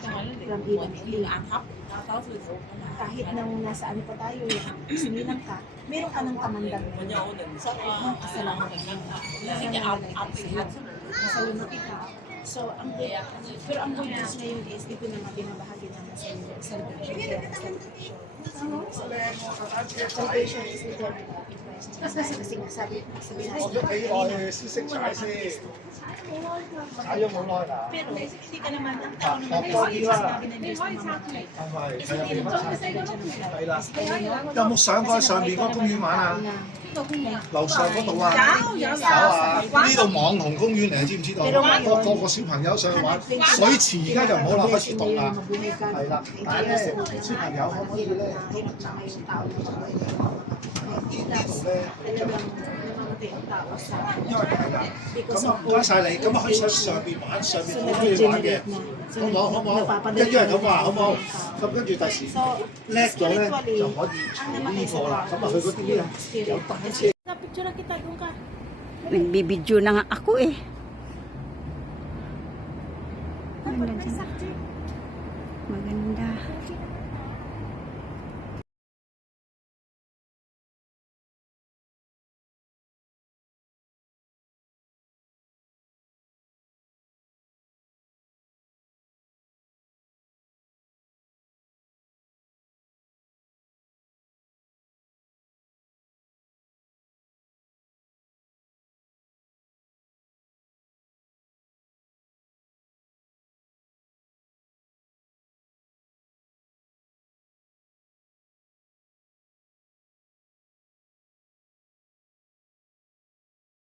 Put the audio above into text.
from even Lee. Kahit nang nasa ano pa tayo, sinilang ka, meron ka ng kamandang ngayon. So, nung kasalanan ka na nasa lumaki ka. So, pero ang good news ngayon is, dito na nga binabahagi naman sa iyo, celebration. Celebration is determined in Christ. Kasi sabi pero hindi ka naman ang tao naman kasi sinabi ng Diyos na mamatay ka. Is hindi naman siya 有冇上過上邊嗰個公園玩啊？樓上嗰度啊？有啊！呢度網紅公園嚟，知唔知道？個個小朋友上去玩，水池而家就唔好啦，開始凍啦。係啦，但係咧，小朋友可唔可以咧？呢度咧，因為係啦，咁啊唔該晒你，咁啊可以喺上邊玩，上邊好中意玩嘅，好唔好？好唔好？一於係咁話，好唔好？咁跟住第時叻咗咧，就可以儲呢個啦。咁啊去嗰啲咧有單車。 Picture na kita, doon ka. Nagbibidyo na nga ako eh. Maganda.